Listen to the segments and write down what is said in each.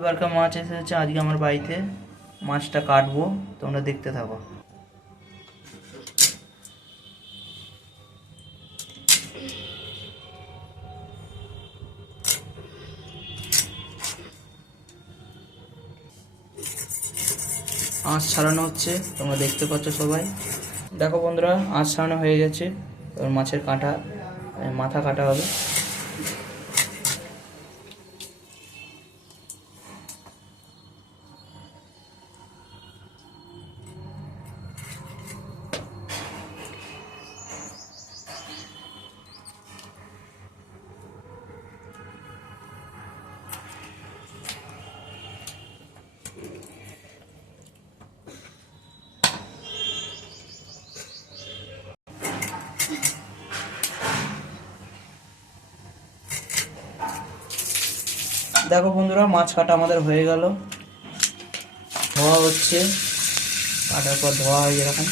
এবারকার মাছ এসেছে আজকে আমার বাড়িতে। মাছটা কাটবো, তোমরা দেখতে থাকো। আঁশ ছাড়ানো হচ্ছে, তোমরা দেখতে পাচ্ছ সবাই। দেখো বন্ধুরা, আঁশ ছাড়ানো হয়ে গেছে। এবার মাছের মাথা কাটা হবে। দেখো বন্ধুরা, মাছ কাটা আমাদের হয়ে গেল। ধোয়া হচ্ছে, কাটার পর ধোয়া হয়ে এরকম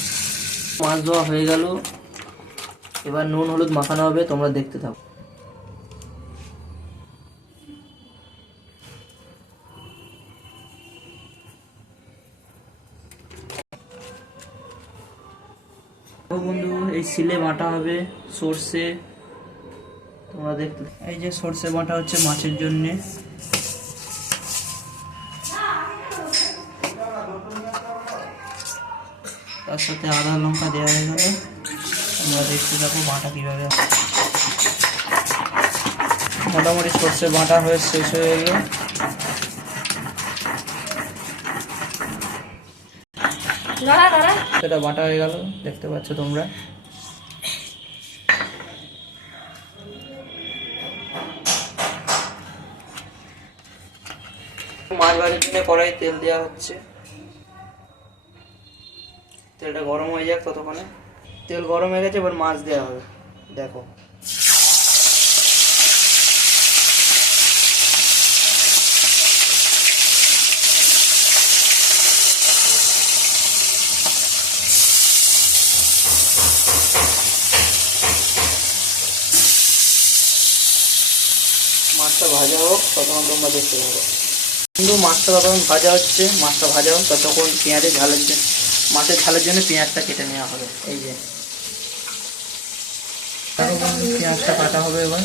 মাছ ধোয়া হয়ে গেল। এবার নুন হলুদ মাখানো হবে, তোমরা দেখতে থাকো। বন্ধু, এই সিলে বাটা হবে সর্ষে, তোমরা দেখতে। এই যে সর্ষে বাটা হচ্ছে মাছের জন্যে। তার সাথে আদা লঙ্কা দেওয়া হয়ে গেল। তোমরা দেখতে থাকো বাটা কীভাবে। মোটামুটি সর্ষে বাটা হয়ে শেষ হয়ে গেল। সেটা বাটা হয়ে গেল, দেখতে পাচ্ছ তোমরা। মাছ ভাজার জন্য কড়াই তেল দেওয়া হচ্ছে। তেলটা গরম হয়ে যাক ততক্ষণে। তেল গরম হয়ে গেছে, এবার মাছ দেওয়া হবে। দেখো, মাছটা ভাজা হোক ততক্ষণ তোমরা দেখতে থাকো। কিন্তু মাছটা ততক্ষণ ভাজা হচ্ছে, মাছটা ভাজা হোক ততক্ষণ পেঁয়াজের ঝালের জন্য, মাছের ঝালের জন্য পেঁয়াজটা কেটে নেওয়া হবে। এই যে পেঁয়াজটা কাটা হবে। এবার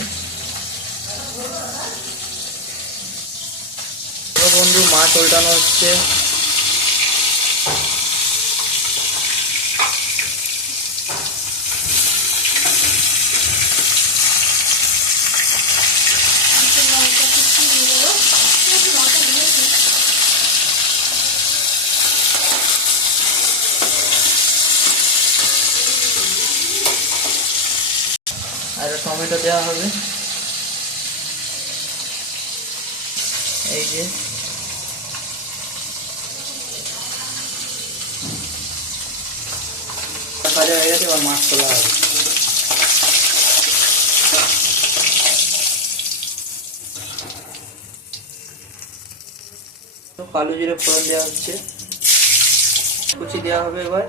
বন্ধু, মাছ উল্টানো হচ্ছে। আর টমেটো দেওয়া হবে। এই যে ভাজা হয়ে গেছে, এবার মাছ তোলা হবে। কালো জিরে ফোড়ন দেওয়া হচ্ছে, কুচি দেওয়া হবে। এবার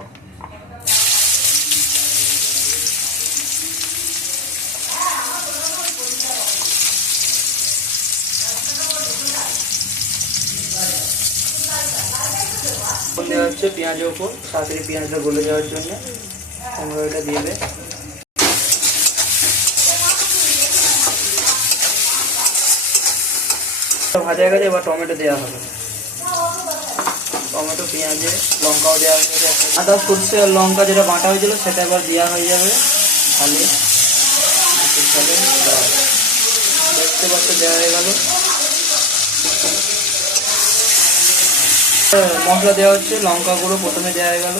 দেওয়া হচ্ছে পেঁয়াজের উপর, তাড়াতাড়ি পেঁয়াজটা গলে যাওয়ার জন্য তোমরা এটা দিবে। ভাজা গেছে, এবার টমেটো দেওয়া হবে। টমেটো, পেঁয়াজে লঙ্কাও দেওয়া হয়েছে। আদা সরষে আর লঙ্কা যেটা বাটা হয়েছিল সেটা এবার দেওয়া হয়ে যাবে। ভালো দেখতে পাচ্ছ, দেওয়া হয়ে গেল। মশলা দেওয়া হচ্ছে, লঙ্কা গুঁড়ো প্রথমে দেওয়া হয়ে গেল,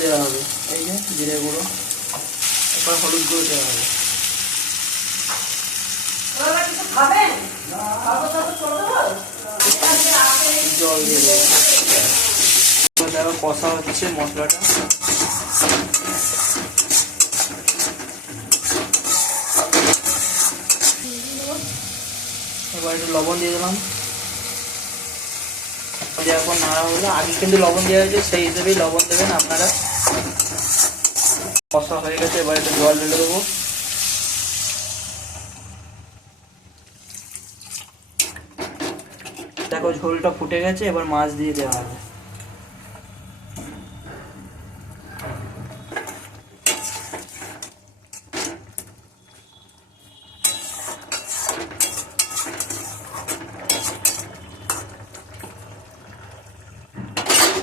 দেওয়া হবে। এই যে জিরে গুঁড়ো, এবার হলুদ গুঁড়ো দেওয়া হবে। জল দিয়ে দেবো। কষা হচ্ছে মশলাটা। এবার একটু লবণ দিয়ে দিলাম। এখন নাড়া হলো, আগে কিন্তু লবণ দেওয়া হয়েছে, সেই হিসেবেই লবণ দেবেন আপনারা। কষা হয়ে গেছে, এবার একটু জল ঢেলে দেবো। দেখো ঝোলটা ফুটে গেছে, এবার মাছ দিয়ে দেওয়া হবে।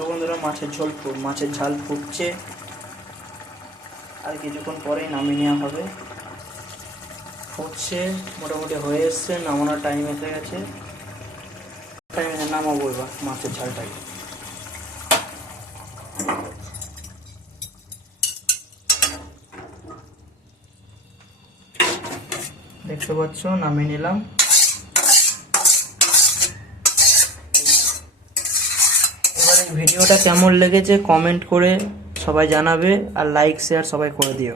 বন্ধুরা মাছের ঝাল ফুটছে, আর কিছুক্ষণ পরেই নামিয়ে নেওয়া হবে। ফুটছে, মোটামুটি হয়ে এসছে, নামানোর টাইম এসে গেছে। নামাবো এবার মাছের ঝালটাকে। দেখতে পাচ্ছ নামিয়ে নিলাম। এবার এই ভিডিওটা কেমন লেগেছে কমেন্ট করে সবাই জানাবে, আর লাইক শেয়ার সবাই করে দিও।